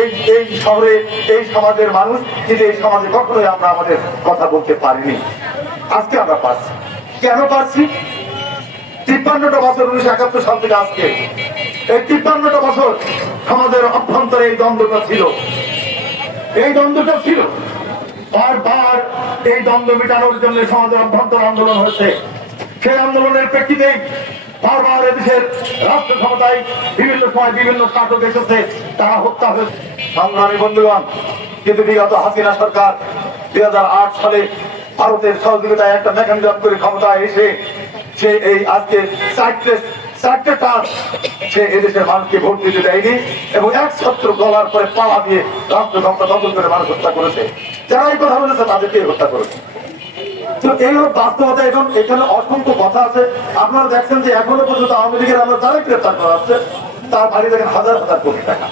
এই এই শহরে, এই সমাজের মানুষ, কিন্তু এই সমাজে কখনোই আমরা আমাদের কথা বলতে পারিনি। আজকে আমরা পারছি। কেন পারছি? তিপ্পান্নটা বছর উনিশশো একাত্তর সাল থেকে আজকে। এই তিপ্পান্নটা বছর সমাজের অভ্যন্তরে এই দ্বন্দ্বটা ছিল। এই দ্বন্দ্বটা ছিল। বারবার এই দ্বন্দ্ব মেটানোর জন্য সমাজের অভ্যন্তর আন্দোলন হয়েছে। সেই আন্দোলনের প্রেক্ষিতেই বারবার এদেশের রাষ্ট্র ক্ষমতায় বিভিন্ন সময় বিভিন্ন এসেছে তারা হত্যা হয়েছে। বন্ধুগণ, কিন্তু বিগত হাসিনা সরকার দুই সালে ভারতের সহযোগিতায় একটা মেকানিজম করে ক্ষমতায় এসে সে এই আজকে টার্ম সে এদেশের মানুষকে ভোট দিতে দেয়নি এবং এক ছত্র গলার পরে পাওয়া দিয়ে রাষ্ট্র ক্ষমতা দখল করে মানুষ হত্যা করেছে। যারা এই কথা বলেছে তাদেরকে হত্যা করেছে। আপনারা দেখছেন যে এখনও পর্যন্ত আওয়ামী লীগের আমরা যারা গ্রেপ্তার করা হচ্ছে, তার বাড়ি দেখেন হাজার হাজার কোটি টাকা।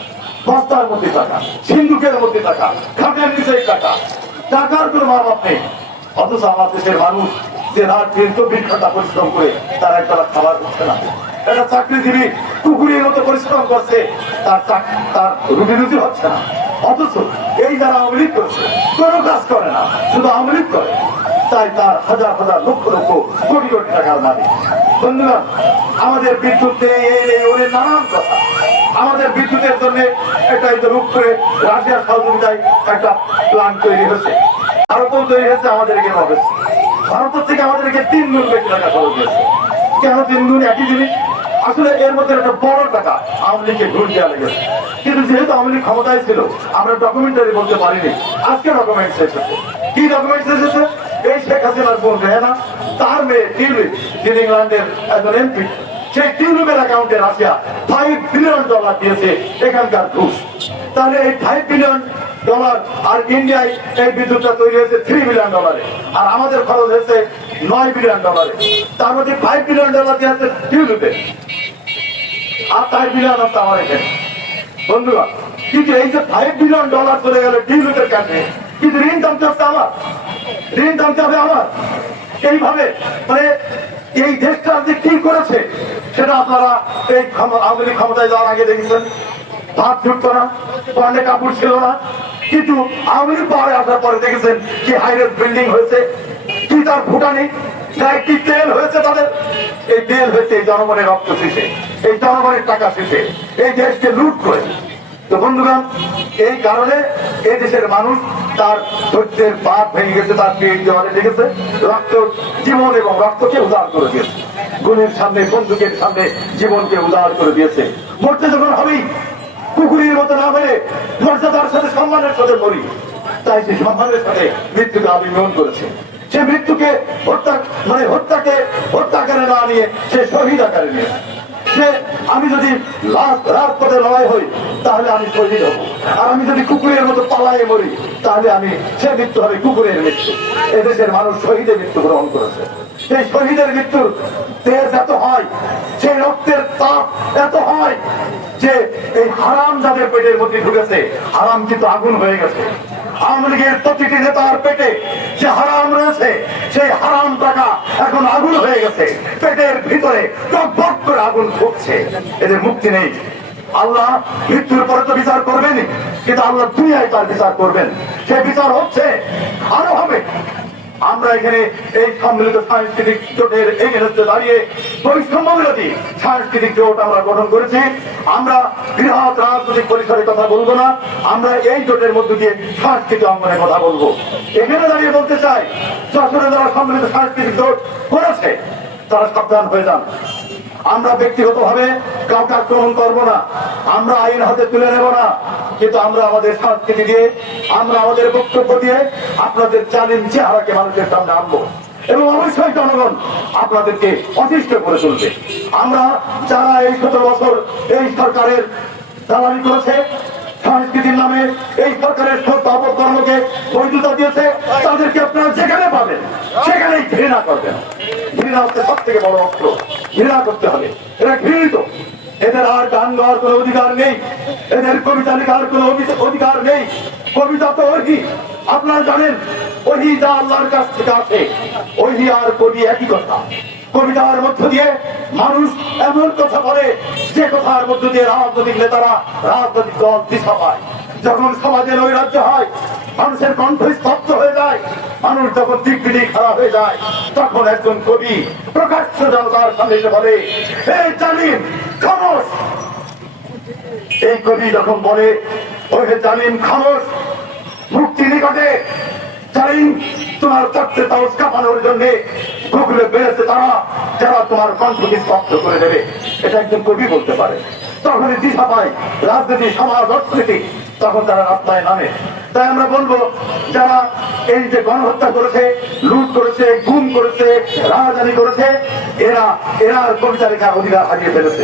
বস্তার মধ্যে টাকা, সিন্ধুকের মধ্যে টাকা, খাটের নিচে টাকা। টাকার কোনো অভাব নেই। অথচ আমার দেশের মানুষ যে রাত তার একটা খাবার হচ্ছে না। একটা কুকুরের মতো পরিশ্রম করছে, তার তার রুটি হচ্ছে না। অথচ এই যারা আওয়ামী করছে কাজ করে না, শুধু আওয়ামী করে। তাই তার হাজার হাজার লক্ষ লক্ষ কোটি কোটি টাকার মালিক। বন্ধুগণ আমাদের বিদ্যুৎ নেই নানান কথা। আমাদের বিদ্যুতের জন্য এই রূপ করে রাশিয়ার সহযোগিতায় একটা প্ল্যান তৈরি হয়েছে। ভারতও তৈরি হয়েছে আমাদের এখানে হবে ভারতের থেকে আমাদেরকে তিন গুণ বেশি টাকা খরচ হয়েছে। কেন তিন গুণ? একই জিনিস। আসলে এর মধ্যে একটা বড় টাকা আওয়ামী লীগকে ঘুষ দেওয়া লেগেছে। কিন্তু যেহেতু আওয়ামী লীগ ক্ষমতায় ছিল, আমরা ডকুমেন্টারি বলতে পারিনি। আজকে ডকুমেন্টস এসেছে কি ডকুমেন্টস এসেছে এই শেখ হাসিনার বোন তার মেয়ে টিউলিপ যিনি ইংল্যান্ডের একজন এমপি। সেই টিউলিপের অ্যাকাউন্টে রাশিয়া ফাইভ বিলিয়ন ডলার দিয়েছে এখানকার ঘুষ। তাহলে এই ফাইভ বিলিয়ন ডলার আর ইন্ডিয়ায় এই বিদ্যুৎটা তৈরি হয়েছে থ্রি বিলিয়ন ডলারে আর আমাদের খরচ হয়েছে নয় বিলিয়ন ডলারে তার মধ্যে ফাইভ বিলিয়ন ডলার দিয়ে আছে টিউলিপে। আর তাই বিলিয়ন আছে আমার এখানে। বন্ধুরা, কিন্তু এই যে ফাইভ বিলিয়ন ডলার চলে গেল টিউলিপের কাছে, কিন্তু ঋণ দাম চাচ্ছে আমার। ঋণ দাম চাবে আমার। এইভাবে মানে এই দেশটা যে কি করেছে, সেটা আপনারা এই আওয়ামী লীগ ক্ষমতায় যাওয়ার আগে দেখেছেন। ভাত জুটতো না পান্ডে কাপড় ছিল না। কিন্তু আওয়ামী লীগ পাওয়ারে আসার পরে দেখেছেন কি হাইরেস বিল্ডিং হয়েছে, কি তার ভুটানি কি তেল হয়েছে তাদের। এই তেল হয়েছে এই জনগণের রক্ত শেষে এই জনগণের টাকা শেষে এই দেশকে লুট করে। তো বন্ধুগণ, এই কারণে এই দেশের মানুষ তার ধৈর্যের পাপ ভেঙে গেছে, তার পেট দেওয়ালে লেগেছে। রক্ত জীবন এবং রক্তকে উদার করে দিয়েছে। গুণের সামনে, বন্দুকের সামনে জীবনকে উদার করে দিয়েছে। মরতে যখন হবেই, কুকুরের মতো না মেরে মর্যাদার সাথে সম্মানের সাথে মরি। তাই সে সম্মানের সাথে মৃত্যুকে আবির্ভূত করেছে। সে মৃত্যুকে হত্যা মানে হত্যাকে হত্যাকারে না নিয়ে, সে শহীদ আকারে নিয়েছে সে, আমি যদি লাস্ট রাজপথে লড়াই হই, তাহলে আমি শহীদ হব। আর আমি যদি কুকুরের মতো পালায়ে মরি তাহলে আমি সে মৃত্যু হবে কুকুরের মৃত্যু। এদেশের মানুষ শহীদের মৃত্যু গ্রহণ করেছে। সেই শহীদের মৃত্যুর তেজ এত হয়, সেই রক্তের তাপ এত হয় যে এই হারাম যাদের পেটের মধ্যে ঢুকেছে, হারাম কিন্তু আগুন হয়ে গেছে। আওয়ামী লীগের প্রতিটি নেতার পেটে যে হারাম রয়েছে, সেই হারাম টাকা এখন আগুন হয়ে গেছে। পেটের ভিতরে টকবক করে আগুন ফুটছে এদের মুক্তি নেই। আল্লাহ মৃত্যুর পরে তো বিচার করবেন, কিন্তু আল্লাহ দুনিয়ায় তার বিচার করবেন। সে বিচার হচ্ছে, আরও হবে। আমরা এখানে এই সম্মিলিত সাংস্কৃতিক জোটের এগেনস্টে দাঁড়িয়ে বৈষম্য বিরোধী সাংস্কৃতিক জোট আমরা গঠন করেছি। আমরা বৃহৎ রাজনৈতিক পরিসরে কথা বলব না, আমরা এই জোটের মধ্য দিয়ে সাংস্কৃতিক অঙ্গনে কথা বলব। এখানে দাঁড়িয়ে বলতে চাই যশোরে যারা সম্মিলিত সাংস্কৃতিক জোট করেছে, তারা সাবধান হয়ে যান। আমরা ব্যক্তিগতভাবে কাউকে আক্রমণ করব না। আমরা আইন হাতে তুলে নেব না। কিন্তু আমরা আমাদের সংস্কৃতি দিয়ে, আমরা আমাদের বক্তব্য দিয়ে আপনাদের চালিম চেহারাকে মানুষের সামনে আনব। এবং অবশ্যই জনগণ আপনাদেরকে অতিষ্ঠ করে তুলবে। আমরা যারা এই সতেরো বছর এই সরকারের দালালি করেছে, সংস্কৃতির নামে এই সরকারের সত্য অপকর্মকে বৈধতা দিয়েছে, তাদেরকে আপনারা যেখানে পাবেন, সেখানেই ঘৃণা করবেন। ঘৃণা হচ্ছে সব থেকে বড় অস্ত্র। ঘৃণা করতে হবে। এরা ঘৃণিত। এদের আর গান গাওয়ার কোনো অধিকার নেই। এদের কবিতা লেখার কোনো অধিকার নেই। কবিতা তো ওহি। আপনারা জানেন, ওহি যা আল্লাহর কাছ থেকে আসে, ওহি আর কবি একই কথা। কবিতার মধ্য দিয়ে মানুষ এমন কথা বলে, যে কথার মধ্য দিয়ে রাজনৈতিক নেতারা রাজনৈতিক দল দিশা পায়। যখন সমাজে নৈরাজ্য হয়, মানুষের কণ্ঠ স্তব্ধ হয়ে যায়, মানুষ যখন দিকবিদি খারাপ হয়ে যায়, তখন একজন কবি প্রকাশ্য জনতার সামনে বলে এই জালিম এই কবি যখন বলে, ওহে জালিম মুক্তি নিকটে জালিম তোমার তত্ত্বে জন্য গুগলে বেড়েছে তারা, যারা তোমার কণ্ঠকে করে দেবে। এটা একজন কবি বলতে পারে। তখনই দিশা পায় রাজনীতি, সমাজ, অর্থনীতি, তখন তারা রাস্তায় নামে। তাই আমরা বলব, যারা এই যে গণহত্যা করেছে, লুট করেছে, গুম করেছে, রাজধানী করেছে, এরা এরা কবিতা লেখার অধিকার হারিয়ে ফেলেছে।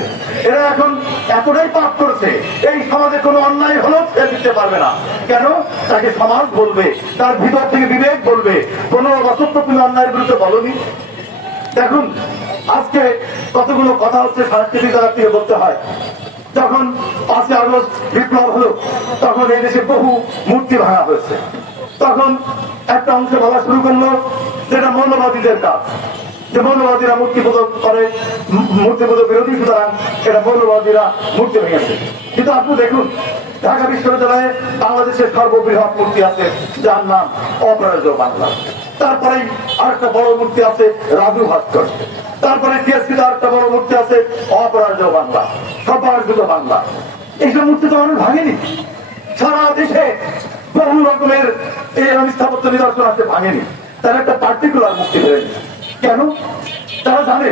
এরা এখন এতটাই পাপ করেছে, এই সমাজে কোনো অন্যায় হলেও ছেড়ে দিতে পারবে না। কেন? তাকে সমাজ বলবে, তার ভিতর থেকে বিবেক বলবে। কোনো তো তুমি অন্যায়ের বিরুদ্ধে বলনি? দেখুন, আজকে কতগুলো কথা হচ্ছে সাংস্কৃতিক দ্বারা বলতে হয়। যখন পাঁচই আগস্ট বিপ্লব হলো, তখন এই দেশে বহু মূর্তি ভাঙা হয়েছে। তখন একটা অংশে বলা শুরু করল, যেটা মৌলবাদীদের কাজ। যে মৌলবাদীরা মূর্তি পুজো করে মূর্তি পুজো বিরোধী, সুতরাং এটা মৌলবাদীরা মূর্তি ভেঙেছে কিন্তু আপনি দেখুন, ঢাকা বিশ্ববিদ্যালয়ে বাংলাদেশের সর্ববৃহৎ মূর্তি আছে, যার নাম অপরাজয় বাংলা। তারপরে আরেকটা বড় মূর্তি আছে রাজু ভাস্কর তারপরে আরেকটা বড় মূর্তি আছে অপরাজয় বাংলা সপরাজিত বাংলা। এইসব মূর্তি তো মানুষ ভাঙেনি। সারা দেশে বহু রকমের এই আমি স্থাপত্য নিদর্শন আছে, ভাঙেনি। তার একটা পার্টিকুলার মুক্তি হয়েছে কেন? তারা জানে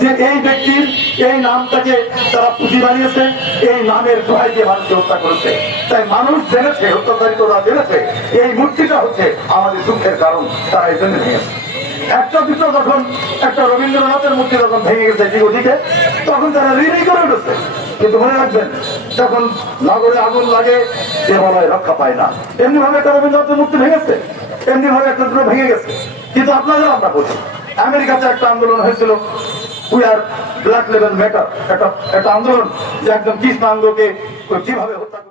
যে এই ব্যক্তির এই নামটাকে তারা পুঁজি বানিয়েছে, এই নামের দোহাই দিয়ে মানুষকে হত্যা করেছে। তাই মানুষ জেনেছে, হত্যাকারীরা জেনেছে, এই মূর্তিটা হচ্ছে আমাদের দুঃখের কারণ, তারা এই জন্য ভেঙেছে একটা দুটো যখন একটা রবীন্দ্রনাথের মূর্তি যখন ভেঙে গেছে দিকে তখন তারা রিনি করে উঠেছে। কিন্তু মনে রাখবেন, যখন নগরে আগুন লাগে, দেবালয় রক্ষা পায় না। এমনি ভাবে একটা রবীন্দ্রনাথের মূর্তি ভেঙেছে এমনি ভাবে একটা দুটো ভেঙে গেছে। কিন্তু আপনারা আমরা বলছি আমেরিকাতে একটা আন্দোলন হয়েছিল। We are black level matter একটা একটা আন্দোলন যে একজন কৃষ্ণাঙ্গকে কীভাবে হত্যা